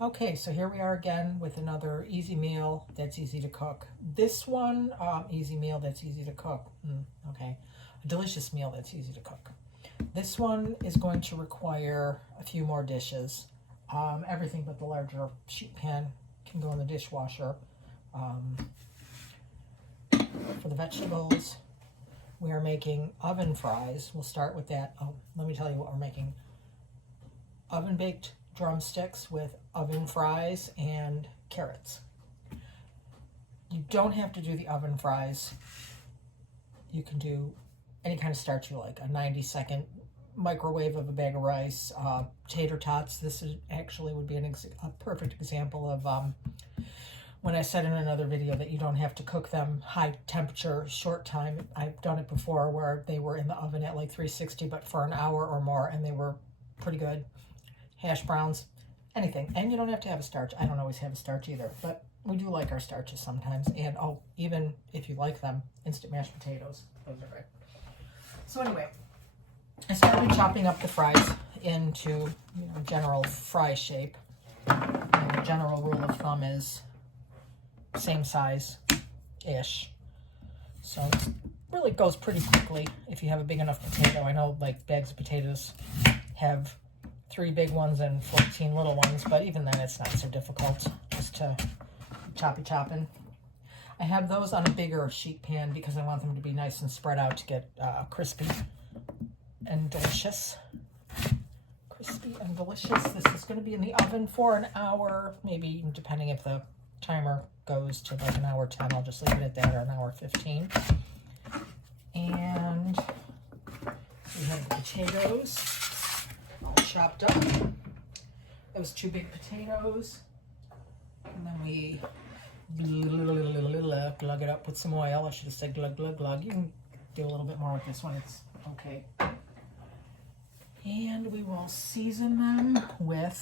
Okay, so here we are again with another easy meal that's easy to cook. This one, easy meal that's easy to cook. Okay, a delicious meal that's easy to cook. This one is going to require a few more dishes. Everything but the larger sheet pan can go in the dishwasher. For the vegetables, we are making oven fries. We'll start with that. Oh, let me tell you what we're making. Oven baked drumsticks with oven fries and carrots. You don't have to do the oven fries. You can do any kind of starch you like. A 90-second microwave of a bag of rice, tater tots. This is actually would be a perfect example of when I said in another video that you don't have to cook them high temperature, short time. I've done it before where they were in the oven at like 360, but for an hour or more, and they were pretty good. Hash browns, anything. And you don't have to have a starch. I don't always have a starch either, but we do like our starches sometimes. And oh, even if you like them, instant mashed potatoes, those are great. So anyway, I started chopping up the fries into general fry shape. And the general rule of thumb is same size-ish. So it really goes pretty quickly if you have a big enough potato. I know like bags of potatoes have 3 big ones and 14 little ones, but even then it's not so difficult just to chopping. I have those on a bigger sheet pan because I want them to be nice and spread out to get crispy and delicious. Crispy and delicious. This is going to be in the oven for an hour, maybe depending if the timer goes to like an hour 10. I'll just leave it at that, or an hour 15. And we have the potatoes all chopped up. Those 2 big potatoes. And then we glug it up with some oil. I should have said glug, glug, glug. You can do a little bit more with this one. It's okay. And we will season them with,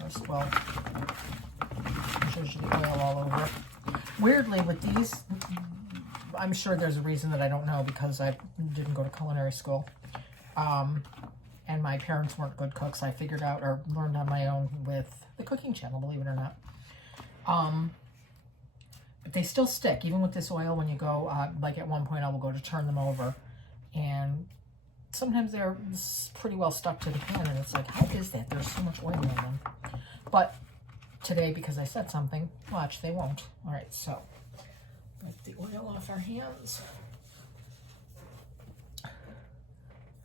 first, well, there's the oil all over. Weirdly, with these, I'm sure there's a reason that I don't know because I didn't go to culinary school. And my parents weren't good cooks. I figured out or learned on my own with the cooking channel, believe it or not. But they still stick, even with this oil. When you go, like at one point I will go to turn them over, and sometimes they're pretty well stuck to the pan, and it's like, how is that? There's so much oil in them. But today, because I said something, watch, they won't. All right, so wipe the oil off our hands.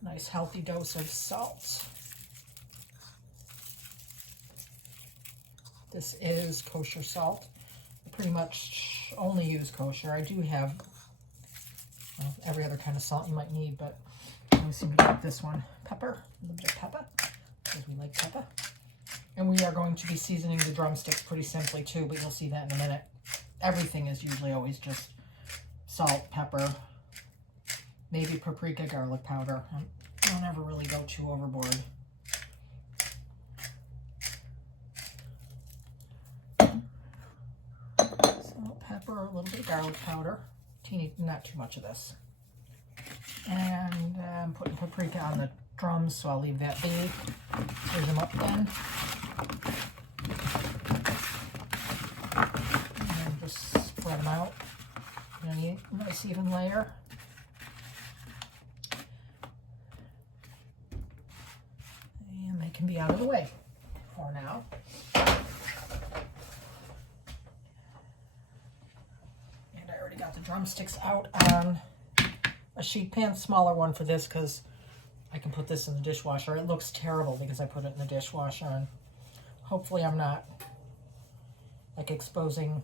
Nice healthy dose of salt. This is kosher salt. I pretty much only use kosher. I do have every other kind of salt you might need, but I always seem to like this one. Pepper, a little bit of pepper, because we like pepper. And we are going to be seasoning the drumsticks pretty simply too, but you'll see that in a minute. Everything is usually always just salt, pepper, maybe paprika, garlic powder. I don't ever really go too overboard. Salt, pepper, a little bit of garlic powder. Teeny, not too much of this. And I'm putting paprika on the drums, so I'll leave that be. Here's them up then. And then just spread them out in a nice even layer. And they can be out of the way for now. And I already got the drumsticks out on a sheet pan, smaller one for this because I can put this in the dishwasher. It looks terrible because I put it in the dishwasher, and hopefully I'm not like exposing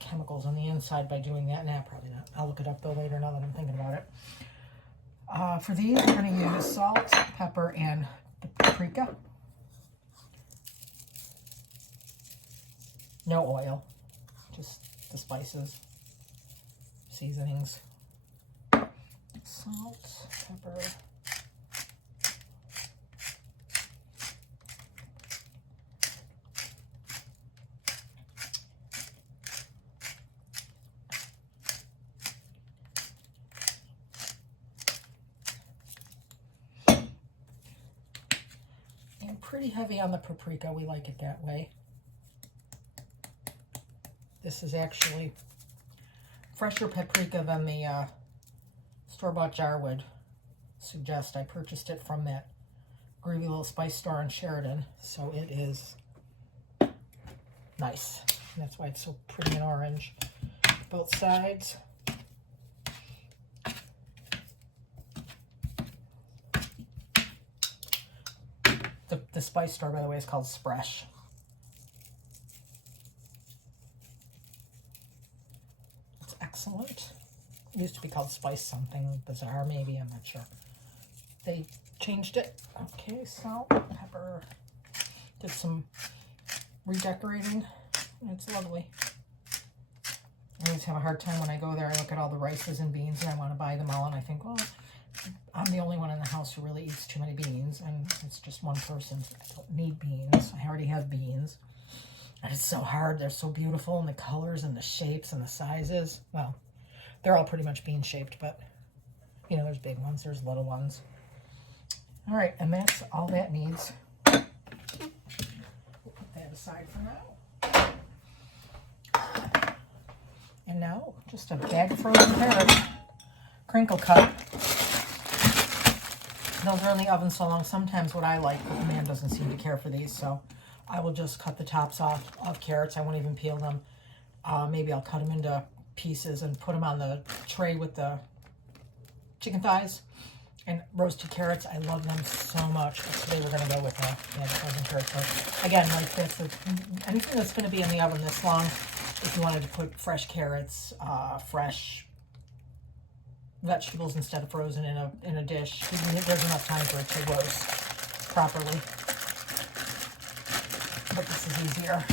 chemicals on the inside by doing that. Nah, probably not. I'll look it up though later now that I'm thinking about it. For these, I'm going to use salt, pepper, and the paprika. No oil, just the spices, seasonings. Salt, pepper, pretty heavy on the paprika. We like it that way. This is actually fresher paprika than the store-bought jar would suggest. I purchased it from that groovy little spice store in Sheridan, so it is nice. And that's why it's so pretty and orange. Both sides. The spice store, by the way, is called Spresh. It's excellent. It used to be called Spice something bizarre, maybe. I'm not sure. They changed it. Okay, salt, pepper. Did some redecorating. It's lovely. I always have a hard time when I go there. I look at all the rices and beans and I want to buy them all, and I think, well, I'm the only one in the house who really eats too many beans, and it's just one person. I don't need beans. I already have beans. And it's so hard. They're so beautiful, and the colors and the shapes and the sizes. Well, they're all pretty much bean shaped, but you know, there's big ones, there's little ones. All right, and that's all that needs. Put that aside for now. And now, just a bag of frozen carrots, crinkle cut. Those are in the oven so long. Sometimes what I like, but the man doesn't seem to care for these, so I will just cut the tops off of carrots. I won't even peel them. Maybe I'll cut them into pieces and put them on the tray with the chicken thighs and roasted carrots. I love them so much. But today we're going to go with the frozen carrots. So again, like this, anything that's going to be in the oven this long, if you wanted to put fresh carrots, fresh vegetables instead of frozen in a dish, there's enough time for it to roast properly. But this is easier.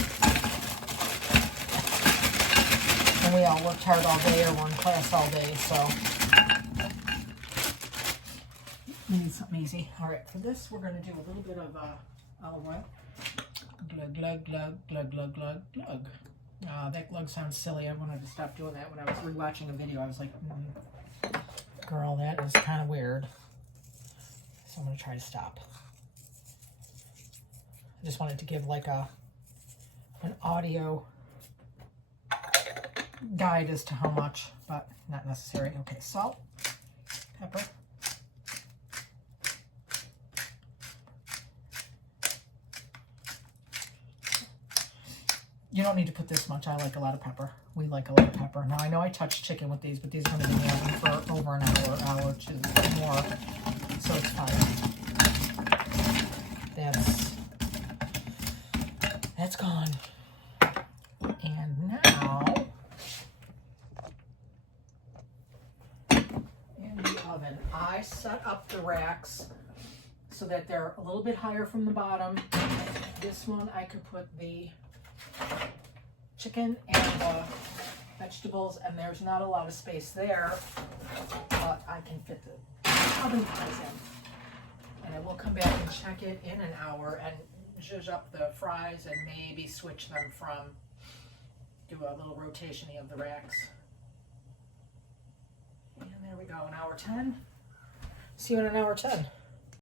And we all worked hard all day, or we're in class all day, so we need something easy. All right, for this we're going to do a little bit of olive oil. Glug, glug, glug, glug, glug, glug, glug. That glug sounds silly. I wanted to stop doing that. When I was rewatching a video, I was like, girl, that is kind of weird. So I'm going to try to stop. I just wanted to give like an audio guide as to how much, but not necessary. Okay, salt, pepper. You don't need to put this much. I like a lot of pepper. We like a lot of pepper. Now, I know I touched chicken with these, but these are going to be in the oven for over an hour to more, so it's fine. That's gone. And now, in the oven, I set up the racks so that they're a little bit higher from the bottom. This one, I could put the chicken and the vegetables, and there's not a lot of space there, but I can fit the oven ties in. And I will come back and check it in an hour and zhuzh up the fries and maybe switch them from, do a little rotation of the racks. And there we go, an hour 10. See you in an hour 10.